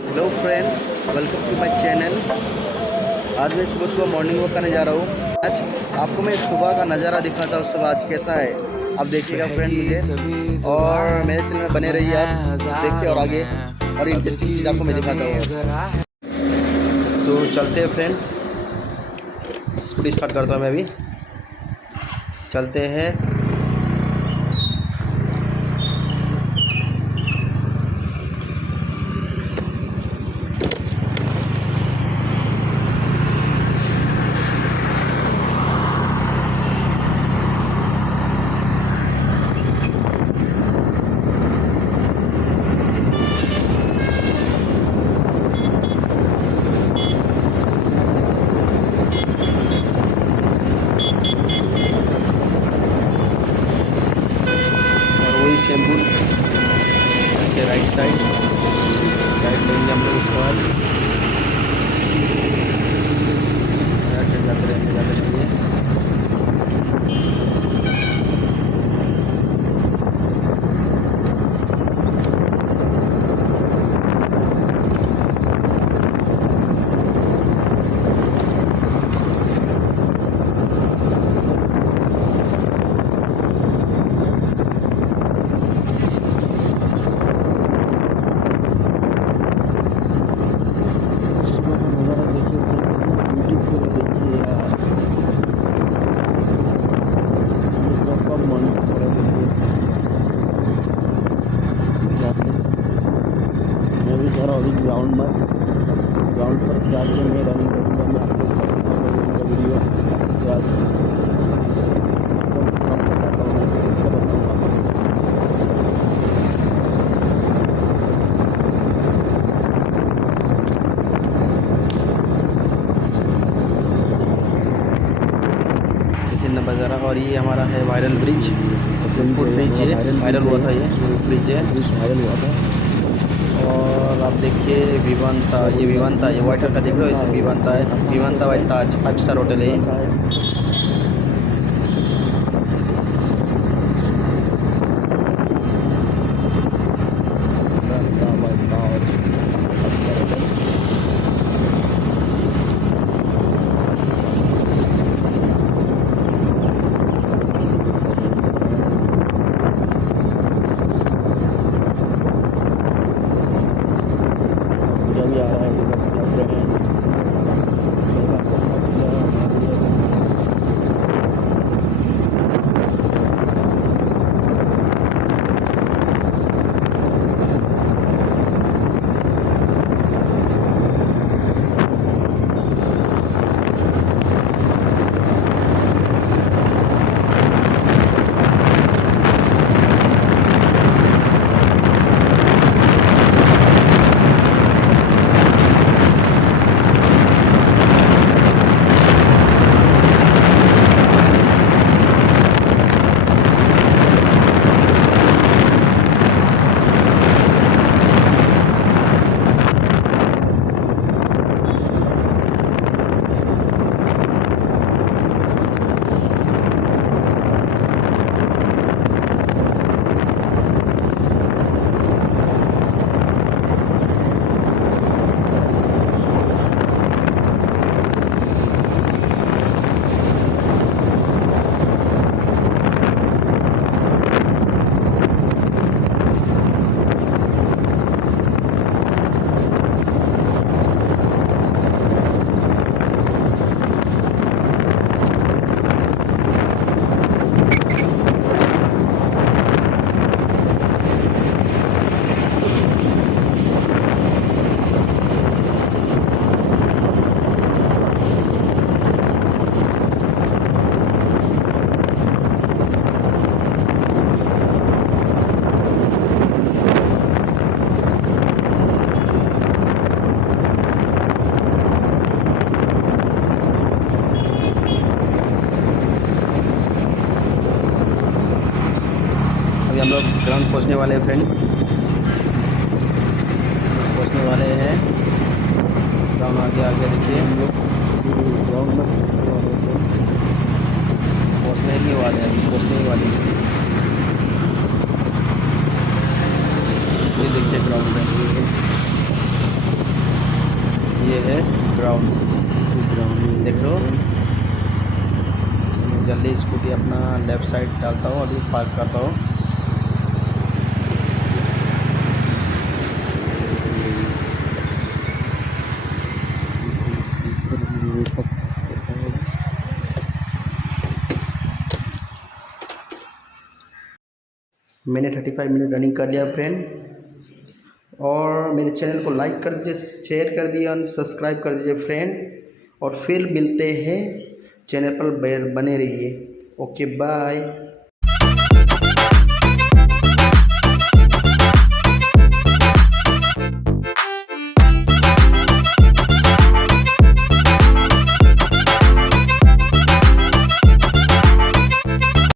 Hello friend, welcome to my channel. आज मैं सुबह सुबह मॉर्निंग वॉक करने जा रहा हूँ। आज आपको मैं सुबह का नज़ारा दिखाता हूँ। सुबह आज कैसा है आप देखिएगा फ्रेंड मुझे, और मेरे चैनल में बने रहिए आप देखिए और आगे और इंटरेस्टिंग चीज़ आपको मैं दिखाता हूँ। तो चलते हैं फ्रेंड, स्कूटी स्टार्ट करता हूँ मैं अभी। चलते हैं। शैम्पू ऐसे राइट साइड लेंगे हम लोग। उसके बाद जाते रहेंगे। अभी ग्राउंड पर जाके मैं रनिंग करूँगा। मैं आपको सब वीडियो से आज देखिए नज़ारा। और ये हमारा है वायरल ब्रिज, फुट ब्रिज है, वायरल हुआ था, ये ब्रिज है, वायरल हुआ था। और आप देखिए विवांता, ये विवांता, ये वाइट कलर का देख रहे हो, इसे विवांता है, विवांता बाय ताज 5 स्टार होटल है। हम लोग ग्राउंड पहुंचने वाले हैं फ्रेंड, पहुंचने वाले हैं ग्राउंड। आगे आगे देखिए हम लोग ग्राउंड में पहुंचने ही वाले हैं, पहुंचने ही वाले हैं। ये देखिए ग्राउंड में ये है ग्राउंड, देख लो। मैं जल्दी स्कूटी अपना लेफ़्ट साइड डालता हूँ, अभी पार्क करता हूँ। मैंने 35 मिनट रनिंग कर लिया फ्रेंड, और मेरे चैनल को लाइक कर दीजिए, शेयर कर दिए और सब्सक्राइब कर दीजिए फ्रेंड। और फिर मिलते हैं, चैनल पर बने रहिए। Okay bye.